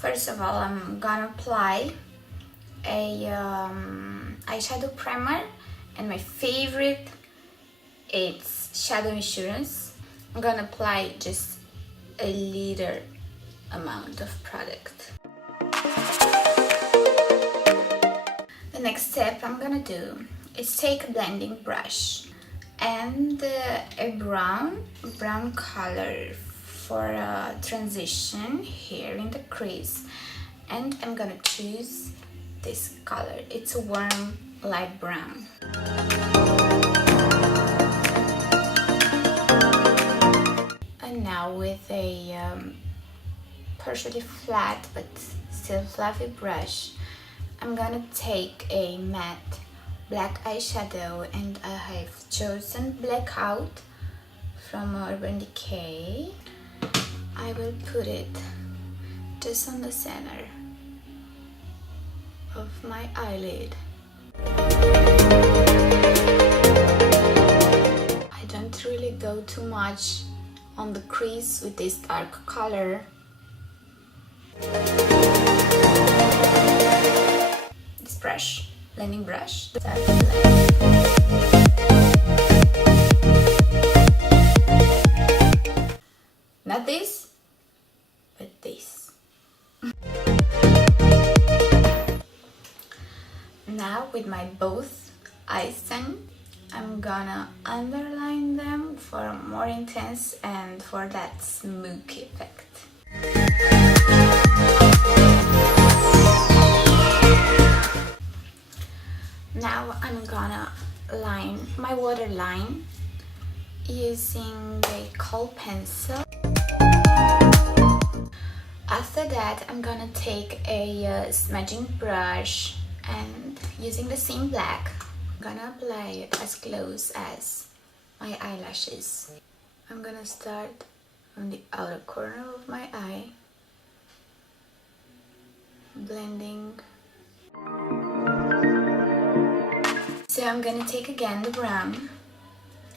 First of all, I'm gonna apply a eyeshadow primer, and my favorite, it's Shadow Insurance. I'm gonna apply just a little amount of product. The next step I'm gonna do is take a blending brush and a brown color for a transition here in the crease, and I'm gonna choose this color. It's a warm light brown. And now with a partially flat but still fluffy brush, I'm gonna take a matte black eyeshadow, and I have chosen Blackout from Urban Decay. I will put it just on the center of my eyelid. I don't really go too much on the crease with this dark color. This brush, blending brush, not this, but this. Now with my both eyes done, I'm gonna underline them for a more intense and for that smoky effect. Now I'm gonna line my waterline using a kohl pencil. After that, I'm gonna take a smudging brush and using the same black, I'm gonna apply it as close as my eyelashes. I'm gonna start on the outer corner of my eye, blending. So I'm gonna take again the brown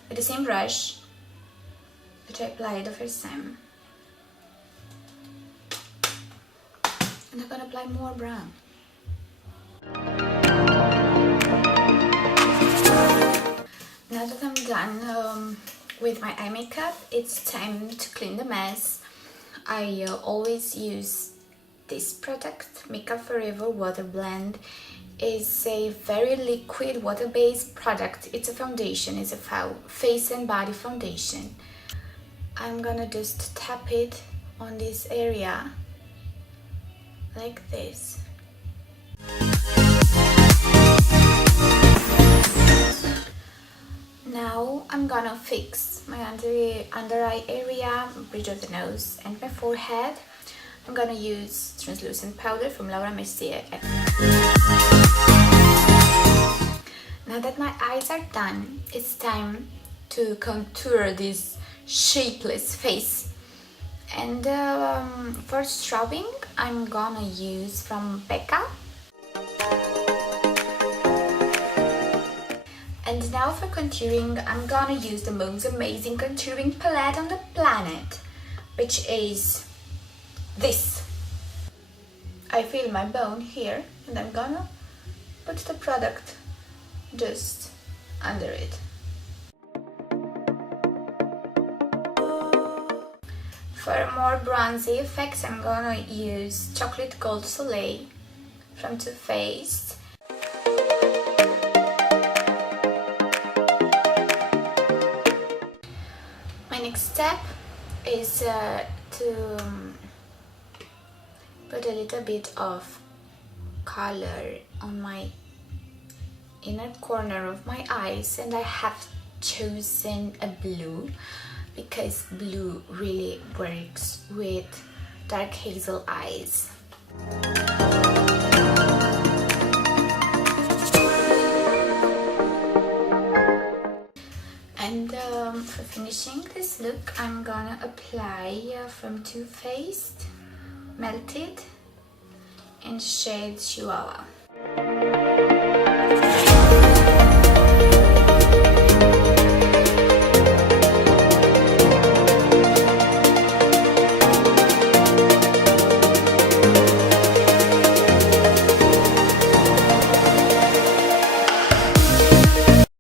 with the same brush which I applied the first time, and I'm gonna apply more brown. Now that I'm done with my eye makeup, it's time to clean the mess. I always use this product, Makeup Forever Water Blend. It's a very liquid water-based product. It's a foundation, it's a face and body foundation. I'm gonna just tap it on this area like this. Now I'm gonna fix my under eye area, bridge of the nose, and my forehead. I'm gonna use translucent powder from Laura Mercier. Now that my eyes are done, it's time to contour this shapeless face. And for strobing, I'm gonna use from Becca. And now for contouring, I'm gonna use the most amazing contouring palette on the planet, which is this. I feel my bone here, and I'm gonna put the product just under it. For a more bronzy effect, I'm gonna use Chocolate Gold Soleil from Too Faced. My next step is to put a little bit of color on my inner corner of my eyes, and I have chosen a blue because blue really works with dark hazel eyes. And for finishing this look, I'm gonna apply from Too Faced Melted in shade Chihuahua.